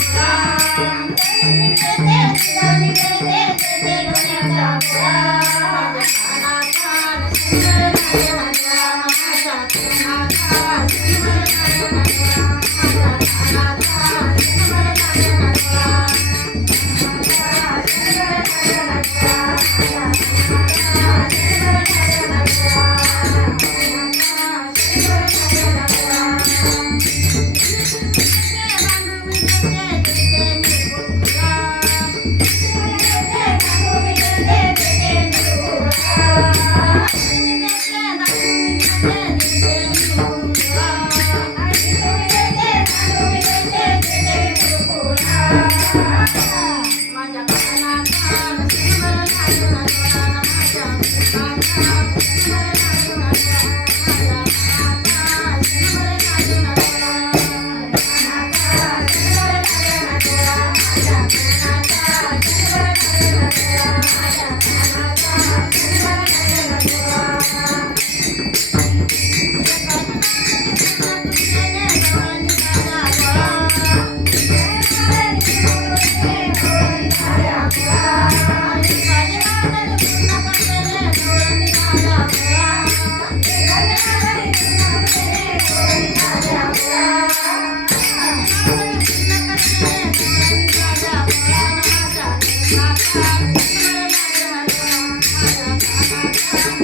Yeah. you.